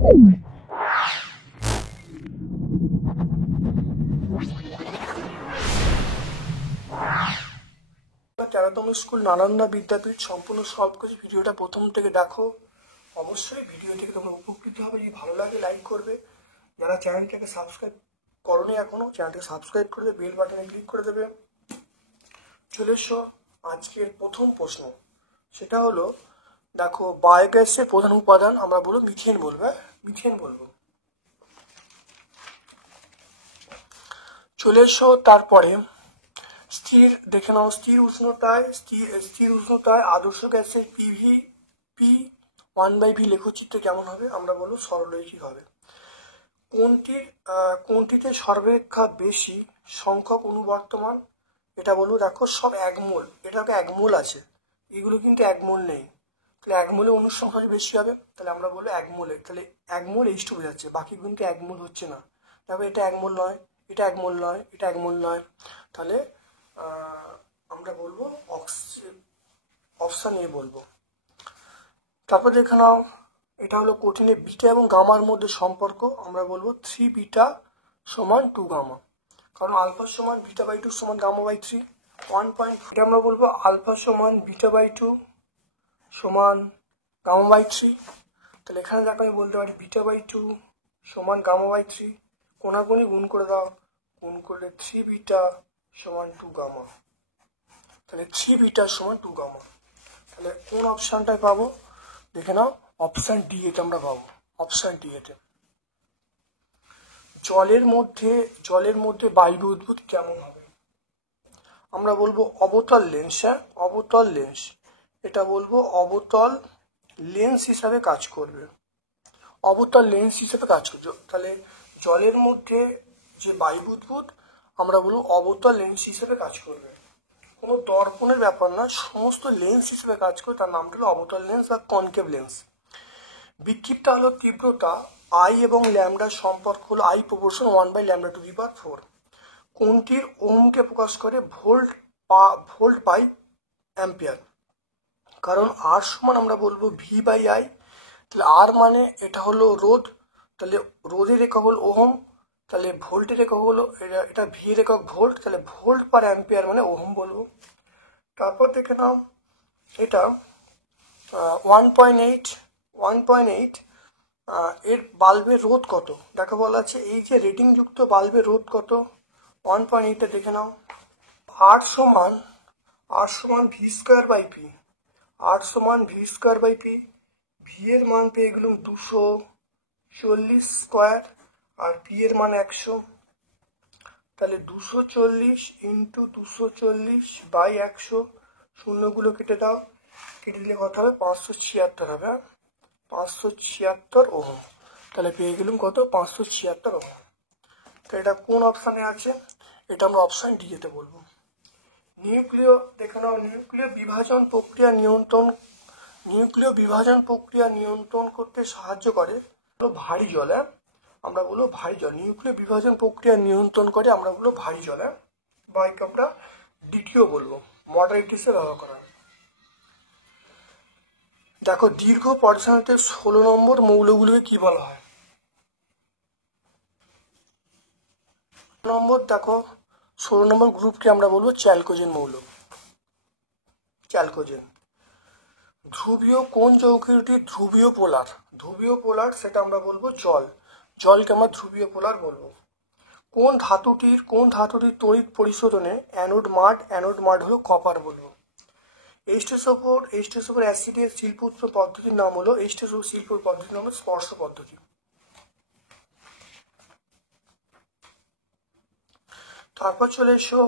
তেরোতম স্কুল নালন্দা বিদ্যাপীঠ সম্পূর্ণ সব কিছু ভিডিওটা প্রথম থেকে দেখো। অবশ্যই ভিডিও থেকে তোমরা উপকৃত হবে। যদি ভালো লাগে লাইক করবে, যারা চ্যানেলটাকে সাবস্ক্রাইব করোনি এখনো চ্যানেলটাকে সাবস্ক্রাইব করে দেবে, বেল বাটনে ক্লিক করে দেবে। চলে এসো আজকের প্রথম প্রশ্ন, সেটা হলো দেখো বায়োগ্যাসের প্রধান উপাদান আমরা বলবো মিথেন বলবো, মিথেন বলবো। চলে এসো তারপরে স্থির দেখে নাও, স্থির উষ্ণতায় আদর্শ গ্যাসের পি 1/v লেখচিত্র কেমন হবে? আমরা বলবো সরলরৈখিক হবে। কোনটিতে সর্বাপেক্ষা বেশি সংখ্যক অনুবর্তমান? এটা বলবো দেখো সব একমোল, এটাকে একমোল আছে, এগুলো কিন্তু একমোল নেই, তাহলে একমোলে অনুর সংখ্যা বেশি হবে, তাহলে আমরা বলবো একমোলে। তাহলে একমোল H2 বোঝাচ্ছে, বাকি কিন্তু একমোল হচ্ছে না। দেখো এটা একমোল নয়, এটা একমোল নয়, এটা একমোল নয়, তাহলে আমরা বলবো অপশান এ বলবো। তারপর দেখে নাও, এটা হলো কঠিনে বিটা এবং গামার মধ্যে সম্পর্ক, আমরা বলবো 3 বিটা সমান 2 গামা, কারণ আলফা সমান বিটা বাই 2 সমান গামা বাই 3। 1. এটা আমরা বলবো আলফা সমান বিটা বাই 2 সমান গামা বাই 3। তাহলে এখানে দেখো আমি বলতে পারি বিটা বাই 2 সমান গামা বাই 3, কোনাকুনি গুণ করে দাও, গুণ করলে 3 বিটা সমান 2 গামা, তাহলে 3 বিটা সমান 2 গামা। তাহলে কোন অপশানটায় পাবো? দেখে নাও, অপশান ডি এতে আমরা পাবো, অপশান ডি এতে। জলের মধ্যে বায়ু বুদবুদ কেমন হবে? আমরা বলবো অবতল লেন্স, অবতল লেন্স, এটা বলবো অবতল লেন্স হিসাবে কাজ করবে, অবতল লেন্স হিসাবে কাজ করবে। তাহলে জলের মধ্যে যে বায়ু বুদবুদ আমরা বলবো অবতল লেন্স হিসেবে কাজ করবে, কোনো দর্পণের ব্যাপার না, সমস্ত লেন্স হিসেবে কাজ করে, তার নামটা হলো অবতল লেন্স বা কনকেভ লেন্স। বিক্ষিপ্ত আলোর তীব্রতা আই এবং ল্যামডার সম্পর্ক হলো I প্রপোর্শন 1/λ⁴। কোনটির ওহমকে প্রকাশ করে ভোল্ট বাই অ্যাম্পিয়ার? কারণ আর সমান আমরা বলবো V/I, তাহলে আর মানে এটা হলো রোধ, তাহলে রোধের একক হলো ওহম, তাহলে ভোল্টের একক হলো এটা ভি এর একক ভোল্ট, তাহলে ভোল্ট পার অ্যাম্পিয়ার মানে ওহম বলবো। তারপর দেখে নাও, এটা 1.8 এর বাল্বের রোধ কত? দেখা বলা আছে এই যে রেটিং যুক্ত বাল্বের রোধ কত? 1.8 দেখে নাও। আর সমান ভি স্কোয়ার বাই পি, আর সমান v square by P, v এর মান পেয়ে গেলাম 240 স্কোয়ার আর পি এর মান 100, তাহলে 240 ইন্টু 240 বাই 100, শূন্যগুলো কেটে দাও, কেটে দিলে কত হবে? 576 হবে, 576 ওহম, তাহলে পেয়ে গেলাম কত? 576 ওহম। তো এটা কোন অপশানে আছে? এটা আমরা অপশান ডি তে বলবো। নিউক্লিয় দেখে নাও, নিউক্লিয় বিভাজন প্রক্রিয়া নিয়ন্ত্রণ করতে সাহায্য করে ভারী জল, আমরা বলবো ভারী জল, নিউক্লিয় বিভাজন প্রক্রিয়া নিয়ন্ত্রণ করে আমরা বলবো ভারী জল, বা একে আমরা দ্বিতীয় বলবো, মডারেটসে ব্যবহার করা। দেখো দীর্ঘ পর্যায়তে 16 নম্বর মৌলগুলোকে কি বলা হয়? দেখো 16 নম্বর গ্রুপকে আমরা বলবো চ্যালকোজেন মৌল, চ্যালকোজেন। ধ্রুবীয় কোন যৌগটি ধ্রুবীয় পোলার, সেটা আমরা বলবো জলকে আমরা ধ্রুবীয় পোলার বলবো। কোন ধাতুটির তড়িৎ পরিশোধনে অ্যানোড মাড হলো কপার বলবো। H2SO4 অ্যাসিডের শিল্পোৎপন্ন পদ্ধতির নাম হলো H2SO4 শিল্প পদ্ধতির নাম হলো স্পর্শ পদ্ধতি। তারপর চলে এসো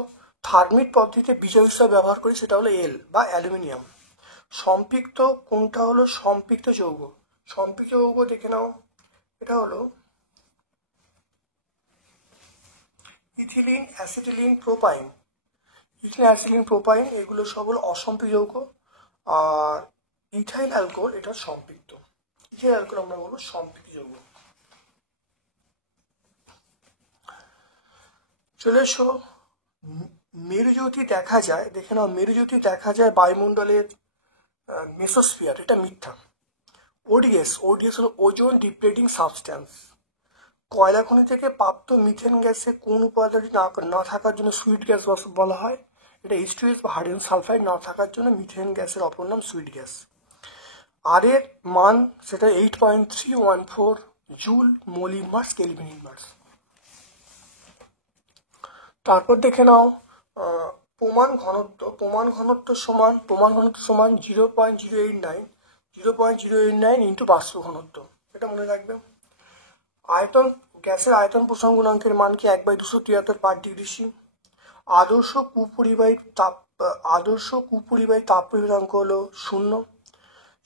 থার্মিট পদ্ধতিতে বিজয় হিসাবে ব্যবহার করি, সেটা হলো এল বা অ্যালুমিনিয়াম। সম্পৃক্ত কোনটা হলো সম্পৃক্ত যৌগ? সম্পৃক্ত যৌগ দেখে নাও, এটা হলো ethylene, acetylene, propyne. Ethylene, acetylene, propyne এগুলো সব হলো অসম্পৃক্ত যৌগ, আর ইথাইল অ্যালকোহল এটা সম্পৃক্ত। ইথাইল অ্যালকোহল আমরা বলবো সম্পৃক্ত যৌগ। চলে এসো মেরুজ্যোতি দেখা যায়, দেখে নাও মেরুজ্যোতি দেখা যায় বায়ুমণ্ডলের মেসোস্ফিয়ার, এটা মিথ্যা। ওডিএস হলো ওজোন ডিপ্লেটিং সাবস্ট্যান্স। কয়লা খনি থেকে প্রাপ্ত মিথেন গ্যাসে কোন উপাদানটি না থাকার জন্য সুইট গ্যাস বলা হয়? এটা H2S বা হাইড্রোজেন সালফাইড না থাকার জন্য মিথেন গ্যাসের অপর নাম সুইট গ্যাস। আর এর মান সেটা 8.314 joule mole inverse kelvin inverse. তারপর দেখে নাও প্রমাণ ঘনত্ব সমান 0.089 ইন্টু বাষ্প ঘনত্ব। এটা মনে রাখবে। আয়তন গ্যাসের আয়তন প্রসারণ গুণাঙ্কের মান কি 1/273 পার ডিগ্রি সি। আদর্শ কুপরিবাহী তাপ পরিবাহীর হলো 0।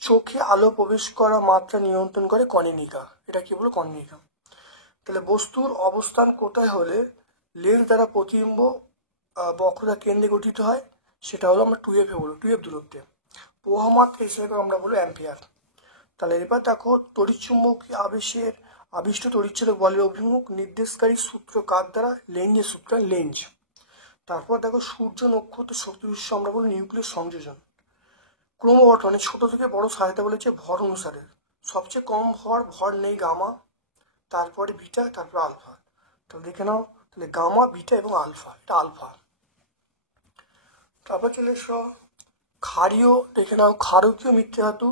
চোখে আলো প্রবেশ করা মাত্রা নিয়ন্ত্রণ করে কর্নিকা। এটা কি বলো? কর্নিকা। তাহলে বস্তুর অবস্থান কোথায় হলে লেন্স দ্বারা প্রতিবিম্ব বক্রতা কেন্দ্রে গঠিত হয়? সেটা হলো আমরা 2F বলবো, 2F দূরত্বে। প্রবাহমাত্রা হিসেবে আমরা বলবো অ্যাম্পিয়ার। তাহলে এবার দেখো তড়িৎচুম্বকীয় আবেশের আবিষ্ট তড়িৎচালক বলের অভিমুখ নির্দেশকারী সূত্র কার দ্বারা? লেঞ্জের সূত্র, লেঞ্জ। তারপর দেখো সূর্য নক্ষত্র শক্তি উৎস আমরা বলি নিউক্লিয়াস সংযোজন। ক্রমবর্ধনে ছোট থেকে বড় সাজাতে বলেছে ভর অনুসারে। সবচেয়ে কম ভর নেই গামা, তারপরে বিটা, তারপর আলফা। তাহলে দেখে নাও, তাহলে গামা, বিটা এবং আলফা, এটা আলফা। তারপর চলে এসো ক্ষারীয়, দেখে নাও ক্ষারকীয় মিথ্যে ধাতু,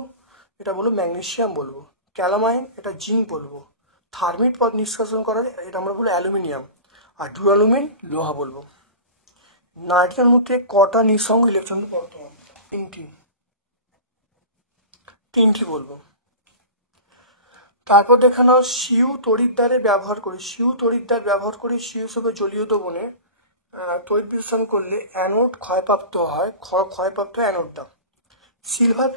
এটা বলবো ম্যাগনেসিয়াম বলবো। ক্যালামাইন, এটা জিঙ্ক বলবো। থার্মিট পদ নিষ্কাশন করার, এটা আমরা বলবো অ্যালুমিনিয়াম। আর ডুরালুমিন লোহা বলবো। নাইট্রোজেন অণুতে কটা নিঃসঙ্গ ইলেকট্রন বর্তমান? তিনটি বলবো। তারপর দেখে নাও সিউ তড়িৎদ্বার ব্যবহার করে সিউ হিসেবে জলীয় দ্রবণে তড়িৎ বিশ্লেষণ করলে অ্যানোড ক্ষয়প্রাপ্ত হয় অ্যানোডটা। সিলভার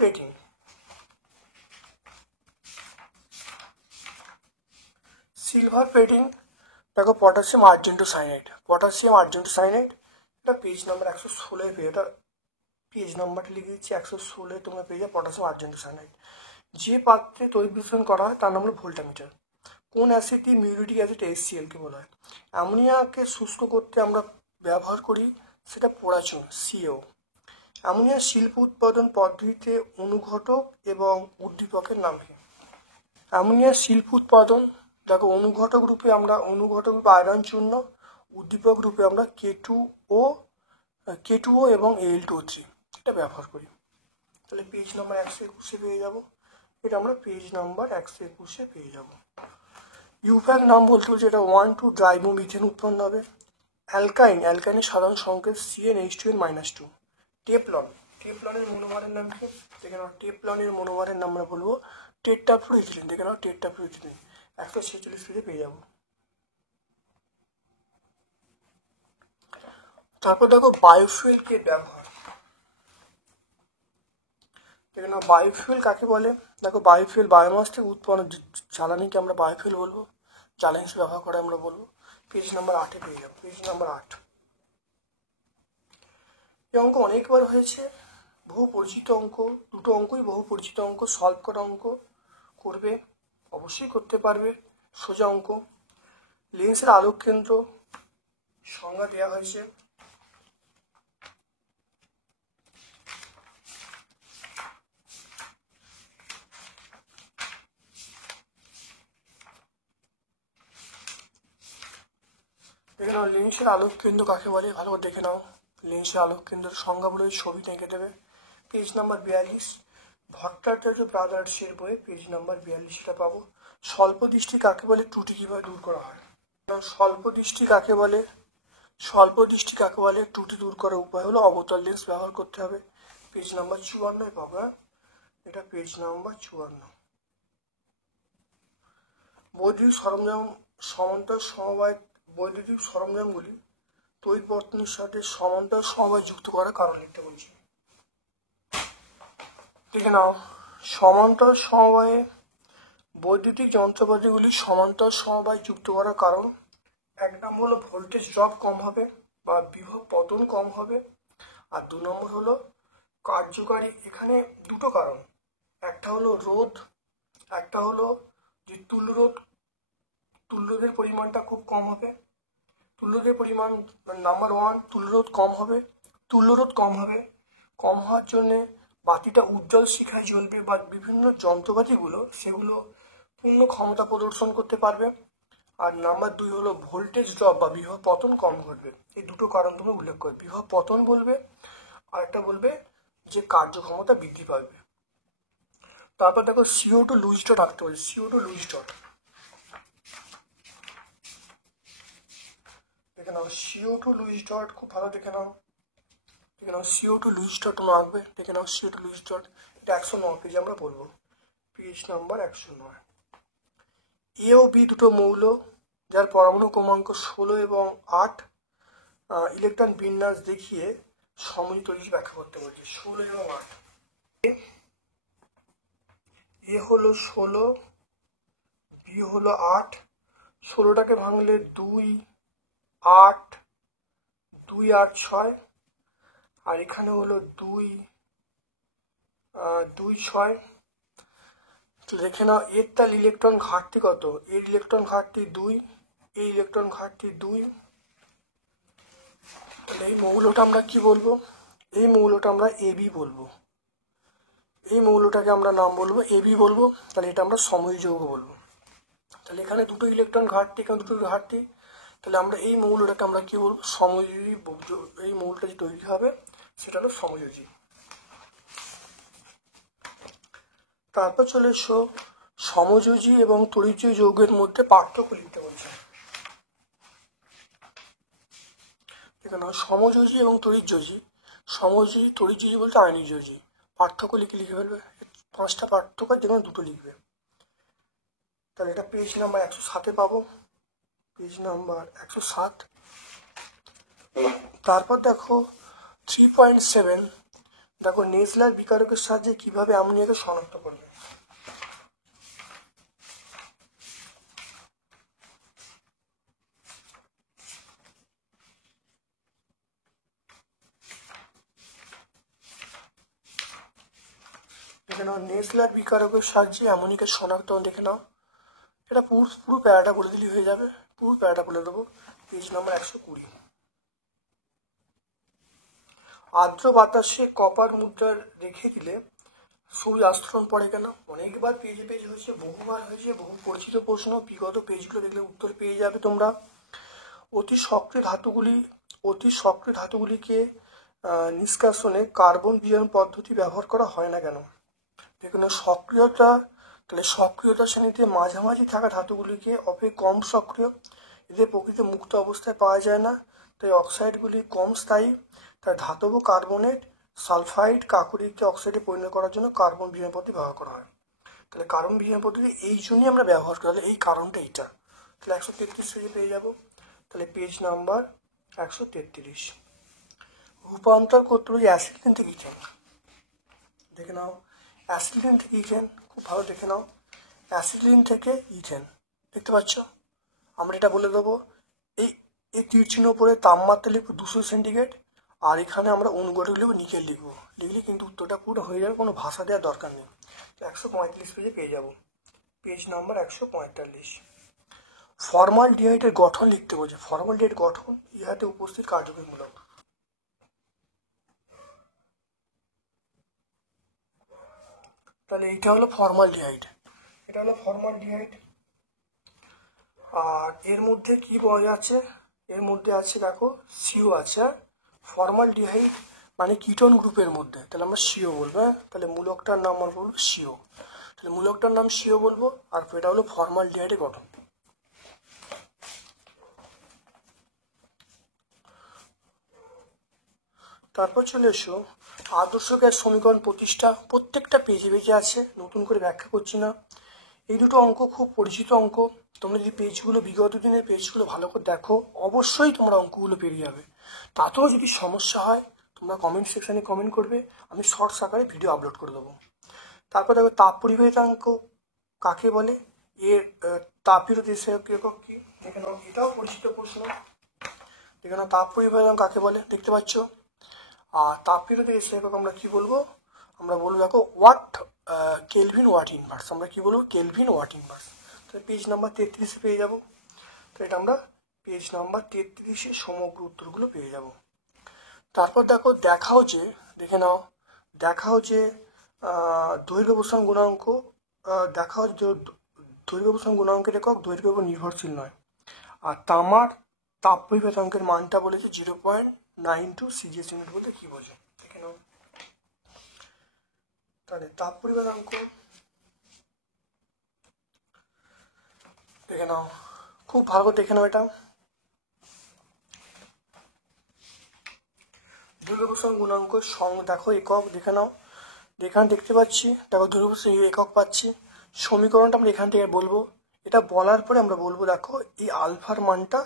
প্লেটিং, দেখো পটাশিয়াম আর্জেন্টোসাইনাইড, এটা পেজ নাম্বার 116 পেয়ে, এটা পেজ নাম্বারটা লিখে দিচ্ছি 116, তোমরা পেয়ে যাও পটাশিয়াম আর্জেন্টোসাইনাইড। যে পাত্রে তড়িৎ বিশ্লেষণ করা হয় তার নাম হলো ভোল্টামিটার। কোন অ্যাসিডটি মিউরিটিক অ্যাসিড HCl কে বলা হয়? অ্যামোনিয়াকে শুষ্ক করতে আমরা ব্যবহার করি সেটা পোড়াচুন, CO। অ্যামোনিয়া শিল্প উৎপাদন পদ্ধতিতে অনুঘটক এবং উদ্দীপকের নাম কি? অ্যামোনিয়া শিল্প উৎপাদন, দেখো অনুঘটক রূপে আয়রন চূর্ণ, উদ্দীপক রূপে আমরা K2O এবং Al2O3 এটা ব্যবহার করি। তাহলে পেজ নাম্বার 121 পেয়ে যাবো, এটা আমরা পেজ নাম্বার 121 পেয়ে যাবো। ইউপ্যাক নাম বলতে বলছে এটা 1,2 ডাইবোমিথেন উৎপন্ন হবে। অ্যালকাইনের সাধারণ সংকেত CnH2n-2। টেফলনের মনোমারের নাম কি? দেখে নাও, টেফলনের মনোমারের নাম আমরা বলবো টেট্রাফ্লুইথিলিন। দেখে নাও টেট্রাফ্লুইথিলিন, 146 পেজে পেয়ে যাবো। তারপর দেখো বায়োফুয়েল কে ব্যবহার, দেখে নাও বায়োফুয়েল কাকে বলে? দেখো বায়োফুয়েল বায়োমাস থেকে উৎপন্ন জ্বালানিকে আমরা বায়োফুয়েল বলবো, জ্বালানি হিসেবে ব্যবহার করে আমরা বলবো। পেজ নাম্বার 8 পেয়ে যাবো, পেজ নাম্বার 8। এই অঙ্ক অনেকবার হয়েছে, বহু পরিচিত অঙ্ক, দুটো অঙ্কই বহু পরিচিত অঙ্ক। সলভ করা অঙ্ক করবে, অবশ্যই করতে পারবে, সোজা অঙ্ক। লেন্সের আলোক কেন্দ্র সংজ্ঞা দেওয়া হয়েছে। দেখে নাও লেন্সের আলোক কেন্দ্র কাকে বলে, ভালো করে দেখে নাও। লেন্সের আলোক কেন্দ্রের সংজ্ঞা বলে ছবি এঁকে দেবে, পেজ নাম্বার 42। ভট্টাচার্য ব্রাদার্সের বইয়ে পেজ নাম্বার 42টা পাবো। স্বল্প দৃষ্টি কাকে বলে, ত্রুটি কিভাবে দূর করা হয়? স্বল্প দৃষ্টি কাকে বলে, ত্রুটি দূর করার উপায় হলো অবতল লেন্স ব্যবহার করতে হবে। পেজ নাম্বার 54 পাবো, এটা পেজ নাম্বার 54। বৈদ্যুতিক সরঞ্জামগুলি তড়িৎ বর্তনীর সাথে সমান্তরাল সমবায় যুক্ত করার কারণ লিখতে বলছি। দেখে নাও, সমান্তরাল সমবায়ে বৈদ্যুতিক যন্ত্রপাতিগুলি সমান্তরাল সমবায় যুক্ত করার কারণ, এক নম্বর হলো ভোল্টেজ ড্রপ কম হবে বা বিভব পতন কম হবে, আর 2 নম্বর হলো কার্যকারী। এখানে দুটো কারণ, একটা হলো রোধ, একটা হলো যে তুল্যরোধের পরিমাণটা খুব কম হবে। তুল্যরোধের পরিমাণ নাম্বার 1, তুল্যরোধ কম হবে। কম হওয়ার জন্যে বাতিটা উজ্জ্বল শিখায় জ্বলবে বা বিভিন্ন যন্ত্রপাতিগুলো সেগুলো পূর্ণ ক্ষমতা প্রদর্শন করতে পারবে। আর নাম্বার 2 হলো ভোল্টেজ ড্রপ বা বিভব পতন কম ঘটবে। এই দুটো কারণ তোমরা উল্লেখ করবে, বিভব পতন বলবে আর একটা বলবে যে কার্যক্ষমতা বৃদ্ধি পাবে। তারপর দেখো CO2 লুজ ডট আঁকতে বলছে, CO2 লুজ ডট। দেখে নাও CO2 লুজ ডট, খুব ভালো দেখে নাও, দেখে নাও CO2 লুজ ডট তোমরা আঁকবে। দেখে নাও CO2 লুজ ডট, এটা 109 পেজ আমরা বলবো, পেজ নাম্বার 109। এ ও বি দুটো মৌল যার পরমাণু ক্রমাঙ্ক 16 এবং 8 ইলেকট্রন বিন্যাস দেখিয়ে সমযোজী ব্যাখ্যা করতে বলছে। 16 এবং 8, এ হলো 16, বি হলো 8। 16টাকে ভাঙলে 2, 8, 2, 8, 6, আর এখানে হলো 2, 2, 6। তো দেখে নাও এর তাহলে ইলেকট্রন ঘাটতি কত, এর ইলেকট্রন ঘাটতি 2, এই ইলেকট্রন ঘাটতি 2। তাহলে এই মৌলটা আমরা কি বলবো, এই মৌলটা আমরা AB বলবো, এই মৌলটাকে আমরা নাম বলবো AB বলবো। তাহলে এটা আমরা সমযোজী যৌগ বলবো। তাহলে এখানে দুটো ইলেকট্রন ঘাটতি, এখানে দুটো ঘাটতি, তাহলে আমরা এই মৌলটাকে আমরা কি বলবো, সমযোজী। এই মৌলটা যে তৈরি হবে সেটা হলো সমযোজী। তারপর চলে এসো সমযোজী এবং তড়িৎযোজী যৌগের মধ্যে পার্থক্য লিখতে বলছে। এখানে সমযোজী এবং তড়িৎযোজী, সমযোজী তড়িৎযোজী বলতে আয়নিক যোজী, পার্থক্য লিখে ফেলবে। 5টা পার্থক্য, যেখানে দুটো লিখবে। তাহলে এটা পেজ নাম্বার 107-এ পাবো, পেজ নাম্বার 107। তারপর দেখো 3.7, দেখো নেসলার বিকারকের সাহায্যে কিভাবে অ্যামোনিয়াকে শনাক্ত করবে। দেখে নাও নেসলার বিকারকের সাহায্যে অ্যামোনিয়াকে শনাক্ত, দেখে নাও এটা পুরো প্যারাটা বলে দিলেই হয়ে যাবে, পুরো প্যারাটা বলে দেবো, পেজ নাম্বার 120। আর্দ্র বাতাসে কপার মুদ্রা রেখে দিলে সবুজ আস্তরণ পড়ে কেন? অনেকবার পেজে হয়েছে, বহুবার হয়েছে, বহু পরিচিত প্রশ্ন, বিগত পেজগুলো দেখলে উত্তর পেয়ে যাবে তোমরা। অতি সক্রিয় ধাতুগুলিকে নিষ্কাশনে কার্বন বিয়োজন পদ্ধতি ব্যবহার করা হয় না কেন? দেখুন সক্রিয়তা, তাহলে সক্রিয়তা শ্রেণীতে মাঝামাঝি থাকা ধাতুগুলিকে অপেক্ষা কম সক্রিয়, এদের প্রকৃতি মুক্ত অবস্থায় পাওয়া যায় না, তাই অক্সাইডগুলি কম স্থায়ী। তাই ধাতব কার্বনেট, সালফাইড, কাকরিকে অক্সাইডে পরিণত করার জন্য কার্বন বিয়োজন পদ্ধতি ব্যবহার করা হয়। তাহলে কার্বন বিয়োজন পদ্ধতি এই জন্যই আমরা ব্যবহার করি, তাহলে এই কারণটা এইটা। তাহলে 133 পেজে পেয়ে যাবো, তাহলে পেজ নাম্বার 133। রূপান্তর করতে হবে অ্যাসিডিন থেকে ইথেন। দেখে নাও অ্যাসিডিন থেকে ইথেন, খুব ভালো দেখে নাও, অ্যাসিডিন থেকে ইথেন দেখতে পাচ্ছ। আমরা এটা বলে দেবো, এই তীর চিহ্ন উপরে তাপমাত্রা লিখবো 200 সেন্টিগ্রেড, আর এখানে আমরা অনুঘটক লিখবো নিকেল লিখবো, লিখলে কিন্তু উত্তরটা পুরো হয়ে যাবে, কোনো ভাষা দেওয়ার দরকার নেই। 145 পেজে পেয়ে যাবো, পেজ নাম্বার 145। ফর্মালডিহাইডের গঠন লিখতে বলছে। ফর্মালডিহাইড গঠন, ইহাতে উপস্থিত কার্যকরীমূলক। তাহলে এইটা হলো ফর্মালডিহাইড, এটা হলো ফর্মালডিহাইড। আর এর মধ্যে কি পাওয়া যাচ্ছে, এর মধ্যে আছে দেখো সিও আছে। ফর্মালডিহাইড মানে কিটোন গ্রুপের মধ্যে, তাহলে আমরা সিও বলবো। তাহলে মূলকটার নাম আমরা বলবো সিও, তাহলে মূলকটার নাম সিও বলবো। আর এটা হলো ফর্মালডিহাইডের গঠন। তারপর চলে এসো আদর্শ গ্যাস সমীকরণ প্রতিষ্ঠা, প্রত্যেকটা পেজে আছে, নতুন করে ব্যাখ্যা করছি না। এই দুটো অঙ্ক খুব পরিচিত অঙ্ক, তোমরা যদি পেজগুলো বিগত দিনের পেজগুলো ভালো করে দেখো অবশ্যই তোমরা অঙ্কগুলো পেরিয়ে যাবে। তাতেও যদি সমস্যা হয় তোমরা কমেন্ট সেকশানে কমেন্ট করবে, আমি শর্টস আকারে ভিডিও আপলোড করে দেবো। তারপর দেখো তাপ পরিবাহিতাঙ্ক কাকে বলে, এর তাপীয় একক কি, দেখে নাও এটাও পরিচিত প্রশ্ন। দেখে নাও তাপ পরিবাহিতাঙ্ক কাকে বলে, দেখতে পাচ্ছ। আর তাপীয় একক আমরা কি বলবো, আমরা বলবো দেখো ওয়াট কেলভিন ওয়াট ইনভার্স, আমরা কি বলবো কেলভিন ওয়াট ইনভার্স। তাহলে পেজ নাম্বার 33 পেয়ে যাবো। তো এটা আমরা পেজ নাম্বার 33 সমগ্র উত্তরগুলো পেয়ে যাব। তারপর দেখো দেখাও যে, দেখে নাও দেখাও যে দৈর্ঘ্য প্রসারণ গুণাঙ্ক দেখাও যে দৈর্ঘ্য প্রসারণ গুণাঙ্কের একক দৈর্ঘ্যের উপর নির্ভরশীল নয়। আর তামার তাপ পরিবেশাঙ্কের মানটা বলেছে 0.92 সিজিএস ইউনিট বলতে কি বোঝে দেখে নাও। তাহলে তাপ পরিবেশাঙ্ক দেখে নাও, খুব ভালো করে দেখে নাও। এটা দৈর্ঘ্য প্রসারণ গুণাঙ্ক দেখো একক দেখে নাও, এখানে দেখতে পাচ্ছি দেখো দৈর্ঘ্য প্রসারণ একক পাচ্ছি। সমীকরণটা আমরা এখান থেকে বলবো, এটা বলার পরে আমরা বলবো দেখো এই আলফার মানটা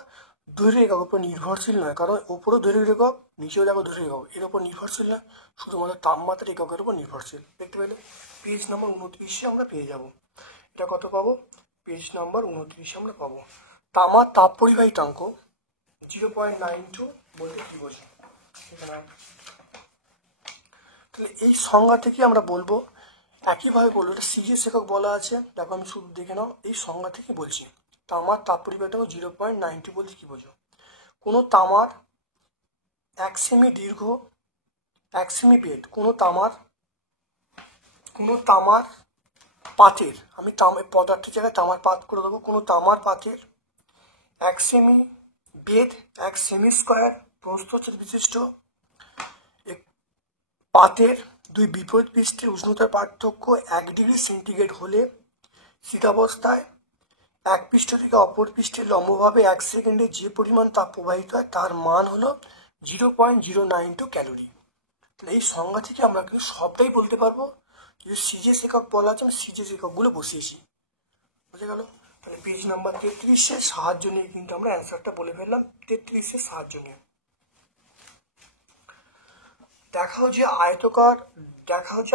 দৈর্ঘ্য এককের উপর নির্ভরশীল নয়, কারণ ওপরেও দৈর্ঘ্য একক নিচেও দেখো দৈর্ঘ্য একক, এর উপর নির্ভরশীল নয়, শুধুমাত্র তাপমাত্রার এককের উপর নির্ভরশীল। দেখতে পেলে পেজ নাম্বার 29 আমরা পেয়ে যাব। এটা কত পাবো? পেজ নাম্বার 29 আমরা পাবো। তামার তাপ পরিবাহিতাঙ্ক 0.92 বলতে কি বোঝো? তাহলে এই সংজ্ঞা থেকে আমরা বলবো, একইভাবে বলবো এটা সিজিএস একক বলা আছে। দেখো আমি শুধু দেখে নাও, এই সংজ্ঞা থেকে বলছি তামার তাপ পরিবাহিতাঙ্ক 0.92 বলতে কি বোঝো? কোনো তামার 1 সেমি দীর্ঘ 1 সেমি বেদ কোনো তামার পাতের, আমি পদার্থের জায়গায় তামার পাত করে দেবো, কোনো তামার পাতের 1 সেমি বেদ 1 সেমি স্কোয়ার প্রস্থচ্ছেদ বিশিষ্ট পাতের দুই বিপরীত পৃষ্ঠের উষ্ণতার পার্থক্য 1 ডিগ্রি সেন্টিগ্রেড হলে স্থিতাবস্থায় এক পৃষ্ঠ থেকে অপর পৃষ্ঠে লম্বভাবে 1 সেকেন্ডে যে পরিমাণ তাপ প্রবাহিত হয় তার মান হলো 0.092 ক্যালোরি। তাহলে এই সংজ্ঞা থেকে আমরা কিন্তু সবটাই বলতে পারবো। যদি সিজিএস একক বলা আছে আমি সিজিএস এককগুলো বসিয়েছি, বুঝে গেল? তাহলে পেজ নাম্বার 33-এর সাহায্য নিয়ে কিন্তু আমরা অ্যান্সারটা বলে ফেললাম। 33-এর সাহায্য নিয়ে দেখাও যে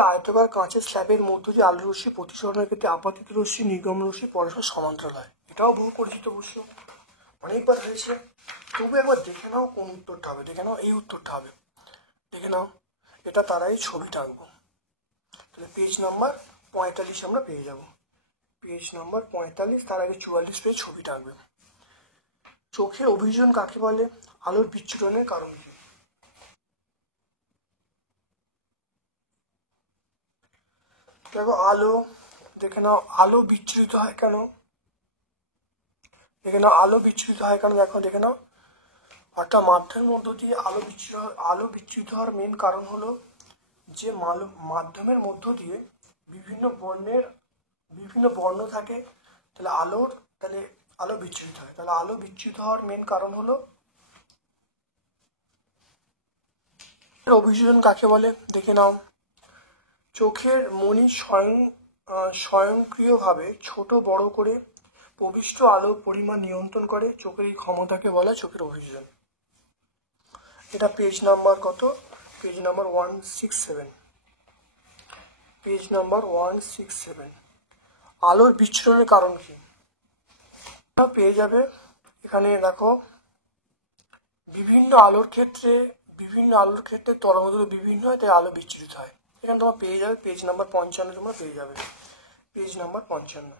আয়তকার কাঁচের স্ল্যাবের মধ্য দিয়ে আলোর রশ্মি প্রতিসরণের ক্ষেত্রে আপাতিত রশ্মি নির্গমন রশ্মি পরস্পর সমান্তরাল হয়। এটাও বহু পরিচিত প্রশ্ন, অনেকবার হয়েছে। তবু একবার দেখে নাও কোন উত্তরটা হবে, দেখে নাও এই উত্তরটা হবে, দেখে নাও। এটা তারাই ছবিটা আঁকবো। তাহলে পেজ নাম্বার 45 আমরা পেয়ে যাব। পেজ নাম্বার 45, তার আগে 44 পেজ ছবিটা আঁকবে। চোখের অভিযোজন কাকে বলে? আলোর বিচ্ছুরণের কারণ কি? দেখো আলো, দেখে নাও আলো বিচ্ছুরিত হয় কেন, দেখে নাও আলো বিচ্ছুরিত হয় কেন, দেখে নাও। অর্থাৎ মাধ্যমের মধ্য দিয়ে আলো বিচ্ছুরিত হওয়ার মেন কারণ হলো যে মাধ্যমের মধ্য দিয়ে বিভিন্ন বর্ণ থাকে, তাহলে আলো বিচ্ছুরিত হয়। তাহলে আলো বিচ্ছুরিত হওয়ার মেন কারণ হলো অভিযোজন কাকে বলে? দেখে নাও, চোখের মণি স্বয়ংক্রিয়ভাবে ছোট বড় করে প্রবিষ্ট আলোর পরিমাণ নিয়ন্ত্রণ করে, চোখের এই ক্ষমতাকে বলা চোখের অভিযোজন। এটা পেজ নাম্বার কত? Page number 167। Page number 167। আলোর বিচ্ছুরণের কারণ কি পেয়ে যাবে এখানে। দেখো বিভিন্ন আলোর ক্ষেত্রে তরঙ্গদৈর্ঘ্য বিভিন্ন হয়, তাই আলো বিচ্ছুরিত হয়। এখানে তোমার পেয়ে যাবে পেজ নাম্বার 55, তোমরা পেয়ে যাবে পেজ নাম্বার 55।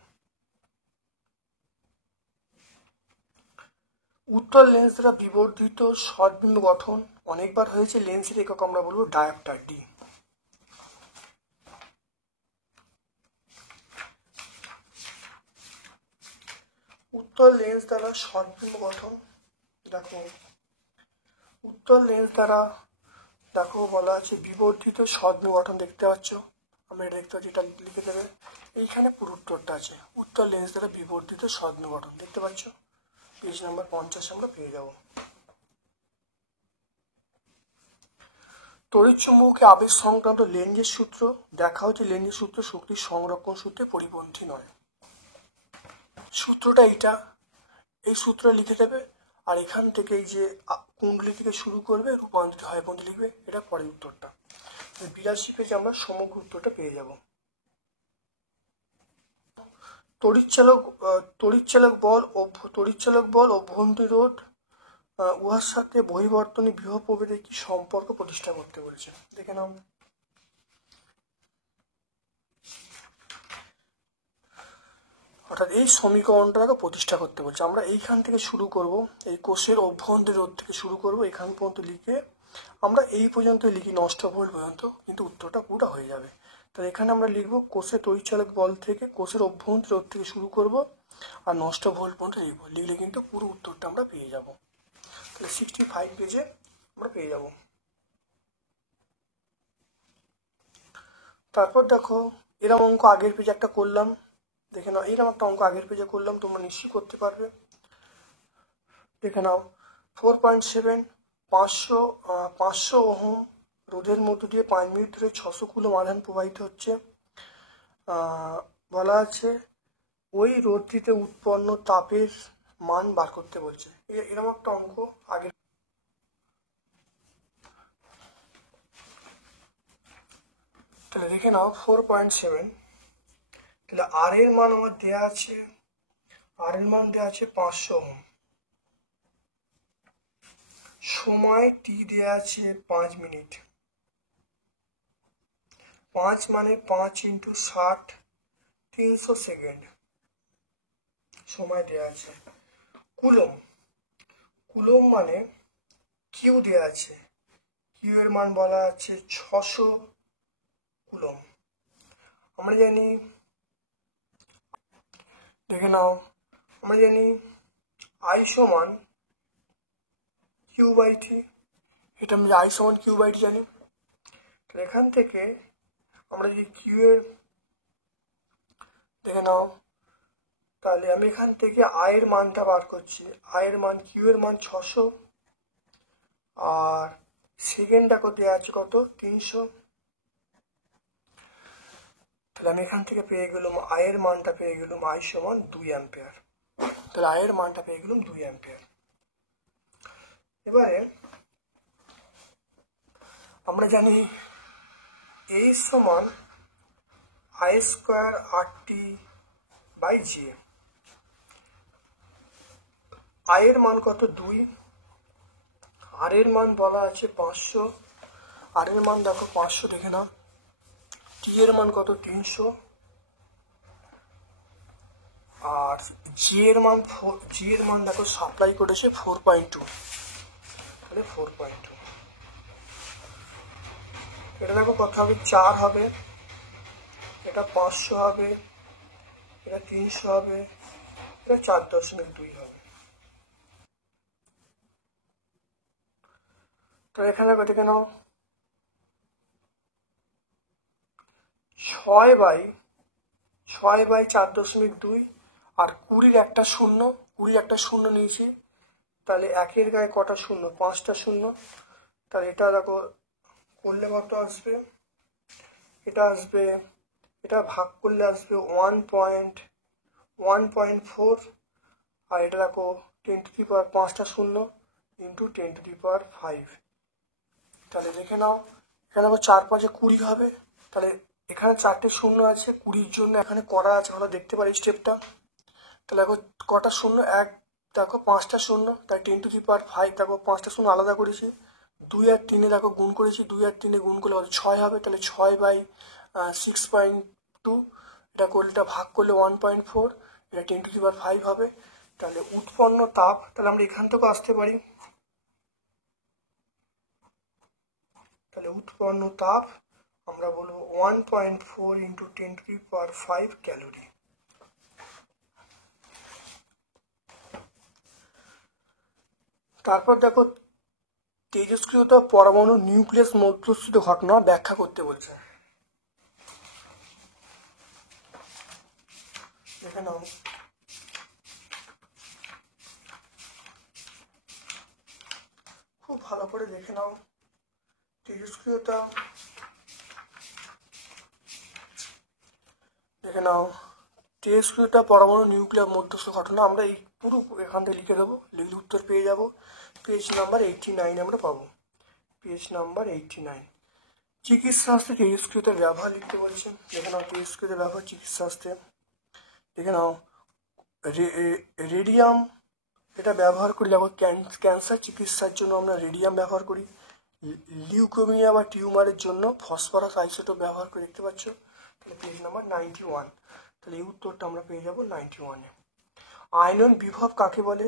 উত্তল লেন্স দ্বারা বিবর্ধিত শর্টবিন্দু গঠন অনেকবার হয়েছে, লেন্সের একক আমরা বলবো ডায়োপ্টার, ডি। উত্তল লেন্স দ্বারা শর্টবিন্দু গঠন, দেখো উত্তল লেন্স দ্বারা দেখো বলা আছে বিবর্ধিত শর্টবিন্দু গঠন, দেখতে পাচ্ছ আমরা এটা দেখতে পাচ্ছি, এটা লিখে দেবে এইখানে পুরো উত্তরটা আছে। উত্তল লেন্স দ্বারা বিবর্ধিত শর্টবিন্দু গঠন দেখতে পাচ্ছ, পেজ নাম্বার 50 আমরা পেয়ে যাব। তড়িৎচুম্বকীয় আবেশ সংক্রান্ত লেন্জের সূত্র দেখা হচ্ছে, লেন্জের সূত্র শক্তির সংরক্ষণ সূত্রে পরিপন্থী নয়। সূত্রটা এইটা, এই সূত্রটা লিখে দেবে, আর এখান থেকে এই যে কুণ্ডলী থেকে শুরু করবে রূপান্তরিত হয় পর্যন্ত লিখবে, এটা পরের উত্তরটা। 82 পেজে আমরা সমগ্র উত্তরটা পেয়ে যাব। তড়িৎচালক বল অভ্যন্তরীণ রোধ উহার সাথে বহিবর্তনী বিভব প্রভেদের কি সম্পর্ক প্রতিষ্ঠা করতে বলেছে, দেখে নাও। অর্থাৎ এই সমীকরণটাকে প্রতিষ্ঠা করতে বলছে। আমরা এইখান থেকে শুরু করব, এই কোষের অভ্যন্তরীণ রোধ থেকে শুরু করব, এখান পর্যন্ত লিখে আমরা এই পর্যন্ত লিখি নষ্ট ভোল্ট পর্যন্ত, কিন্তু উত্তরটা পুরোটা হয়ে যাবে। তাহলে এখানে আমরা লিখব কোষের তড়িৎচালক বল থেকে কোষের অভ্যন্তর রোধ থেকে শুরু করব আর নষ্ট ভোল্ট পর্যন্ত লিখব, লিখলে কিন্তু পুরো উত্তরটা আমরা পেয়ে যাব। তাহলে 65 পেজে আমরা পেয়ে যাব। তারপর দেখো এরকম অঙ্ক আগের পেজে একটা করলাম, দেখে নাও এরকম একটা অঙ্ক আগের পেজে করলাম, তোমরা নিশ্চয়ই করতে পারবে। দেখে নাও 4.7 500 ওহম রোধের মধ্য দিয়ে 5 মিনিট ধরে 600 কুলম আধান প্রবাহিত হচ্ছে। বলা আছে ওই রোধটিতে উৎপন্ন তাপের মান বার করতে বলছে। এরকম একটা অঙ্ক আগে। তাহলে দেখে নাও 4.7, তাহলে আর এর মান আমার দেয়া আছে, আর এর মান দেয়া আছে 500 ওহম, সময় টি দেয়া আছে 5 মিনিট, 5 মানে 5 × 60 300 সেকেন্ড সময় দেয়া আছে। কুলম, কুলম মানে কিউ দেয়া আছে, কিউ এর মান বলা আছে 600 কুলম। আমরা জানি, দেখে নাও আমরা জানি আই সমান কিউ বাই টি, এটা আমি আই সমান কিউ বাই টি জানি। তাহলে এখান থেকে আমরা যদি কিউ এর, দেখে নাও তাহলে আমি এখান থেকে আয়ের মানটা বার করছি, আয়ের মান কিউ এর মান 600 আর সেকেন্ডটা কত দেওয়া আছে কত 300। তাহলে আমি এখান থেকে পেয়ে গেলাম আয়ের মানটা পেয়ে গেলাম আই সমান 2 অ্যাম্পিয়ার। তাহলে আয়ের মানটা পেয়ে গেলাম 2 অ্যাম্পিয়ার। এবারে আমরা জানি এইচ সমান I square R T by J. আয়ের মান কত 2, আর এর মান বলা আছে 500, আর এর মান দেখো 500, দেখে নাও টি এর মান কত 300 আর জি এর মান জি এর মান দেখো সাপ্লাই করেছে 4.2, তাহলে 4.2 এটা দেখো কত হবে 4 হবে, এটা 500 হবে, এটা 300 হবে, এটা 4.2 হবে। তো এখানে দেখে নাও 6/4.2 আর 20 একটা শূন্য, 20 একটা শূন্য নিয়েছি, তাহলে একের গায়ে কটা শূন্য 5টা শূন্য। তাহলে এটা দেখো করলে কত আসবে, এটা আসবে, এটা ভাগ করলে আসবে 1.4 আর এটা দেখো 10⁵ 5টা শূন্য ইন্টু 10⁵5। তাহলে দেখে নাও এখানে দেখো 4 5 20 হবে, তাহলে এখানে 4টে শূন্য আছে, 20-র জন্য এখানে করা আছে আমরা দেখতে পারি স্টেপটা। তাহলে দেখো কটা শূন্য, এক দেখো 5টা শূন্য, তাই 10⁵5 দেখো 5টা শূন্য আলাদা করেছি, 2 আর 3 দেখো গুণ করেছি, 2 আর 3 গুণ করলে 6 হবে, তাহলে 6/6.2, এটা করলে এটা ভাগ করলে 1.4, এটা 10⁵5 হবে। তাহলে উৎপন্ন তাপ, তাহলে আমরা এখান থেকে আসতে পারি, তাহলে উৎপন্ন তাপ আমরা বলবো 1.4 × 10⁵5 ক্যালোরি। তারপর দেখো তেজস্ক্রিয়তা পরমাণু নিউক্লিয়াস মধ্যস্থিত ঘটনা ব্যাখ্যা করতে বলছে। দেখে নাও খুব ভালো করে দেখে নাও তেজস্ক্রিয়তা, দেখে নাও তেজস্ক্রিয়তা পরমাণু নিউক্লিয়ার মধ্যস্থ ঘটনা, আমরা এই পুরো এখান থেকে লিখে দেবো, লিখলে উত্তর পেয়ে যাব। পেজ নাম্বার 89 আমরা পাবো, পেজ নাম্বার 89। চিকিৎসাশাস্ত্রে তেজস্ক্রিয়তার ব্যবহার লিখতে বলছেন। দেখে নাও তেজস্ক্রিয়তার ব্যবহার চিকিৎসাশাস্ত্রে, দেখে নাও রেডিয়াম, এটা ব্যবহার করি দেখো ক্যান্সার চিকিৎসার জন্য আমরা রেডিয়াম ব্যবহার করি, লিউকেমিয়া বা টিউমারের জন্য ফসফরাস আইসোটোপ ব্যবহার করে, দেখতে পাচ্ছ। তাহলে পেজ নাম্বার 91, তাহলে এই উত্তরটা আমরা পেয়ে যাবো 91-এ। আয়নন বিভব কাকে বলে,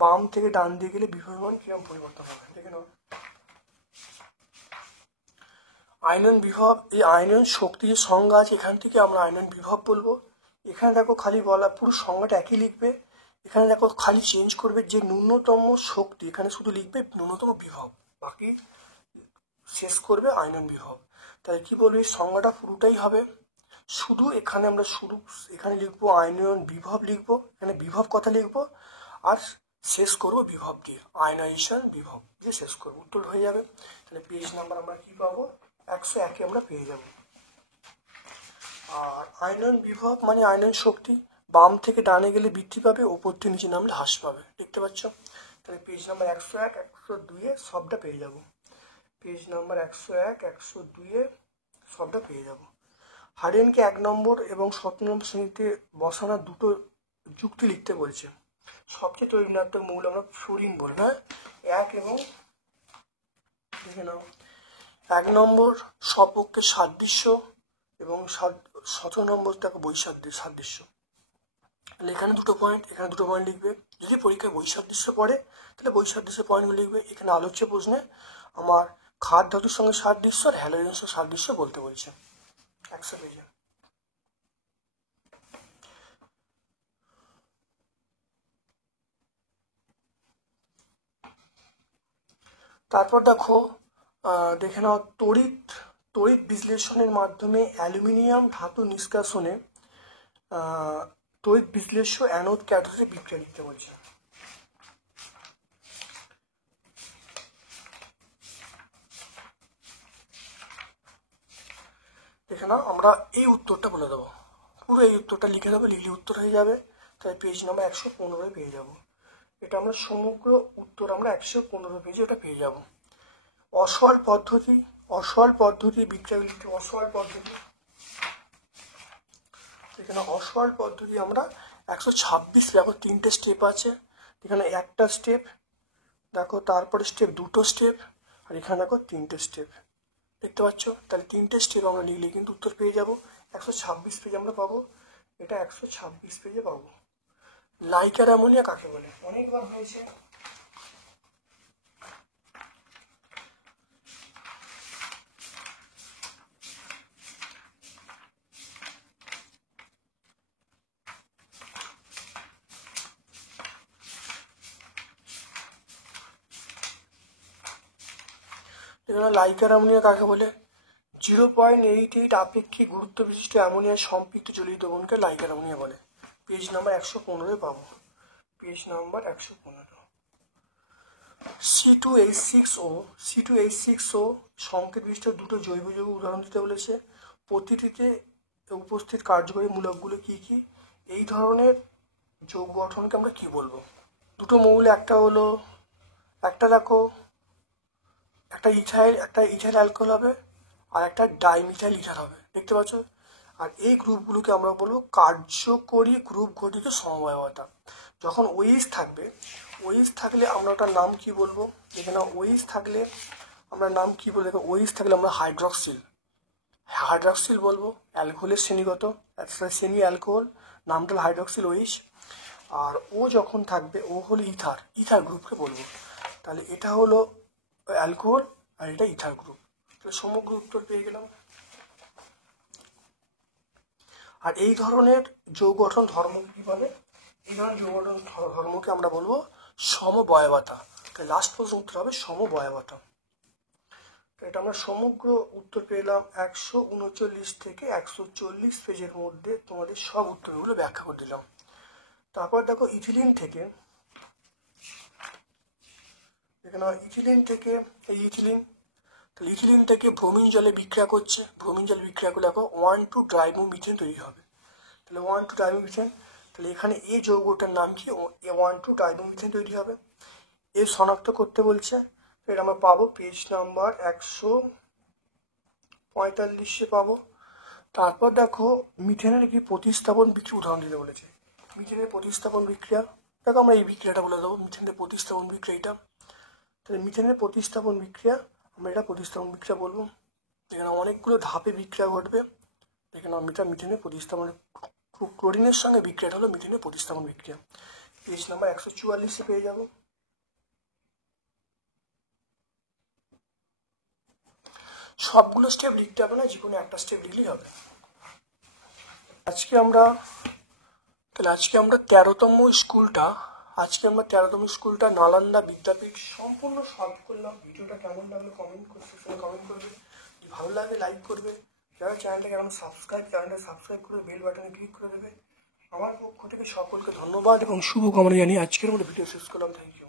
বাম থেকে ডান দিকে গেলে বিভবের মান কিরকম পরিবর্তন হবে, দেখে নাও। আয়নন বিভব, এই আয়নন শক্তি যে সংজ্ঞা আছে এখান থেকে আমরা আয়নন বিভব বলবো। এখানে দেখো খালি বলা পুরো সংজ্ঞাটা একই লিখবে, এখানে দেখো খালি চেঞ্জ করবে যে ন্যূনতম শক্তি, এখানে শুধু লিখবে ন্যূনতম বিভব, বাকি শেষ করবে আয়নন বিভব। তাহলে কি বলবে, সংজ্ঞাটা পুরোটাই হবে, শুধু এখানে আমরা এখানে লিখবো আয়নন বিভব লিখবো, এখানে বিভব কথা লিখবো, আর শেষ করবো বিভব দিয়ে, আয়নাইজেশন বিভব দিয়ে শেষ করবো, উত্তর হয়ে যাবে। তাহলে পেজ নাম্বার আমরা কি পাবো, 101 আমরা পেয়ে যাব। আর আয়নন বিভব মানে আয়নন শক্তি, বাম থেকে ডানে গেলে বৃদ্ধি পাবে, ওপর থেকে নিচে নামলে হ্রাস পাবে, দেখতে পাচ্ছ। তাহলে পেজ নাম্বার 101, 102 সবটা পেয়ে যাব। পেজ নাম্বার 101, 102 সবটা পেয়ে যাব। হার্ডেনকে 1 নম্বর এবং 17 নম্বর শ্রেণীতে বসানো দুটো যুক্তি লিখতে বলছে। সবচেয়ে তৈরিনাত্মক মৌল আমরা ফ্লোরিন বলি, হ্যাঁ। 1 এবং দেখে নাও, 1 নম্বর স্বপক্ষে সাদৃশ্য এবং 17 নম্বর দেখো সাদৃশ্য। তাহলে এখানে দুটো পয়েন্ট, এখানে দুটো পয়েন্ট লিখবে। যদি পরীক্ষায় বৈসাদৃশ্য পড়ে তাহলে বৈসাদৃশ্য পয়েন্টগুলো লিখবে। এখানে আলোচ্য প্রশ্নে আমার ক্ষার ধাতুর সঙ্গে সাদৃশ্য আর হ্যালোজেনের সঙ্গে সাদৃশ্য বলতে বলছে 100 পেজে। তারপর দেখো দেখে নাও, তড়িৎ বিশ্লেষণের মাধ্যমে অ্যালুমিনিয়াম ধাতু নিষ্কাশনে তড়িৎ বিশ্লেষ্য অ্যানোড ক্যাথোডে বিক্রিয়া লিখতে বলছে। দেখে নাও, আমরা এই উত্তরটা বলে দেবো, পুরো এই উত্তরটা লিখে দেবো, লিখলে উত্তর হয়ে যাবে। তাই পেজ নাম্বার 115 পেয়ে যাব। এটা আমরা সমগ্র উত্তর আমরা 115 পেজে ওটা পেয়ে যাব। অসওয়াল পদ্ধতি বিক্রিয়া লিখতে, অসওয়াল পদ্ধতি, এখানে অসওয়াল পদ্ধতি আমরা 126 দেখো, 3টে স্টেপ আছে। এখানে একটা স্টেপ দেখো, তারপরে স্টেপ, দুটো স্টেপ, আর এখানে দেখো 3টে স্টেপ, দেখতে পাচ্ছ। তাহলে 3টে স্টেপ আমরা লিখলে কিন্তু উত্তর পেয়ে যাব। 126 পেজ আমরা পাবো, এটা 126 পেজে পাবো। লাইকার অ্যামোনিয়া কাকে বলে, অনেকবার হয়েছে। এখানে লাইকার অ্যামোনিয়া কাকে বলে, 0.88 আপেক্ষিক গুরুত্ব বিশিষ্ট অ্যামোনিয়ার সম্পৃক্ত জলীয় দ্রবণকে লাইকার অ্যামোনিয়া বলে। পেজ নাম্বার 115 পাবো, পেজ নাম্বার 115। C2H6O সংকেত বিশিষ্ট দুটো জৈব যৌগ উদাহরণ দিতে বলেছে। প্রতিটিতে উপস্থিত কার্যকরী মূলকগুলো কি কি, এই ধরনের যৌগ গঠনকে আমরা কি বলবো। দুটো মৌল, একটা হলো, একটা দেখো, একটা ইথাইল অ্যালকোহল হবে, আর একটা ডাইমিথাইল ইথার হবে, দেখতে পাচ্ছ। আর এই গ্রুপগুলোকে আমরা বলবো কার্যকরী গ্রুপ গঠিত সমবায়বতা। যখন ওইস থাকলে আমরা ওটার নাম কি বলবো, এখানে ওইস থাকলে আমরা নাম কি বলবো, ওইস থাকলে আমরা হাইড্রক্সিল বলবো, অ্যালকোহলের শ্রেণীগত শ্রেণী অ্যালকোহল, নামটা হলো হাইড্রক্সিল ওইস। আর ও যখন থাকবে, ও হলো ইথার গ্রুপকে বলবো। তাহলে এটা হলো অ্যালকোহল আর এটা ইথার গ্রুপ। তাহলে সমগ্র উত্তর পেয়ে গেলাম। আর এই ধরনের যৌগ গঠন ধর্ম কি বলে, এই ধরনের যৌগ গঠন ধর্মকে আমরা বলবো সমবয়বতা। তাহলে লাস্ট প্রশ্ন উত্তর হবে সমবয়বতা। এটা আমরা সমগ্র উত্তর পেলাম 139 থেকে 140 পেজের মধ্যে তোমাদের সব উত্তরগুলো ব্যাখ্যা করে দিলাম। তারপর দেখো ইথিলিন থেকে, এখানে এই ইথিলিন থেকে ব্রোমিন জলে বিক্রিয়া করছে, ব্রোমিন জল বিক্রিয়া করলে দেখো 1,2-ডাইবোমিথেন তৈরি হবে। তাহলে 1,2-ডাইবোমিথেন, তাহলে এখানে এই যৌগটার নাম কি, 1,2-ডাইবোমিথেন তৈরি হবে। এর শনাক্ত করতে বলছে, এটা আমরা পাবো পেজ নাম্বার 145 পাবো। তারপর দেখো মিথেনের কি প্রতিস্থাপন বিক্রিয়া উদাহরণ দিতে বলেছে। মিথেনের প্রতিস্থাপন বিক্রিয়া, দেখো আমরা এই বিক্রিয়াটা বলে দেবো, মিথেনের প্রতিস্থাপন বিক্রিয়া এটা। তাহলে মিথেনের প্রতিস্থাপন বিক্রিয়া, আমরা এটা প্রতিস্থাপন বিক্রিয়া বলবো। এখানে অনেকগুলো ধাপে বিক্রিয়া ঘটবে। এখানে মিথেনের প্রতিস্থাপন, ক্লোরিনের সঙ্গে বিক্রিয়াটা হলো মিথেনের প্রতিস্থাপন বিক্রিয়া। পেজ নাম্বার 144 পেয়ে যাব। সবগুলো স্টেপ লিখতে হবে না, জীবনে একটা স্টেপ লিখলেই হবে। আজকে আমরা 13তম স্কুলটা নালন্দা বিদ্যাপীঠ সম্পূর্ণ সলভ করলাম। ভিডিওটা কেমন লাগলো কমেন্ট করবে, যদি ভালো লাগে লাইক করবে, যারা চ্যানেলটাকে এখন চ্যানেলটা সাবস্ক্রাইব করে বেল বাটনে ক্লিক করে দেবে। আমার পক্ষ থেকে সকলকে ধন্যবাদ এবং শুভকামনা জানিয়ে আজকের মতো ভিডিও শেষ করলাম। Thank you.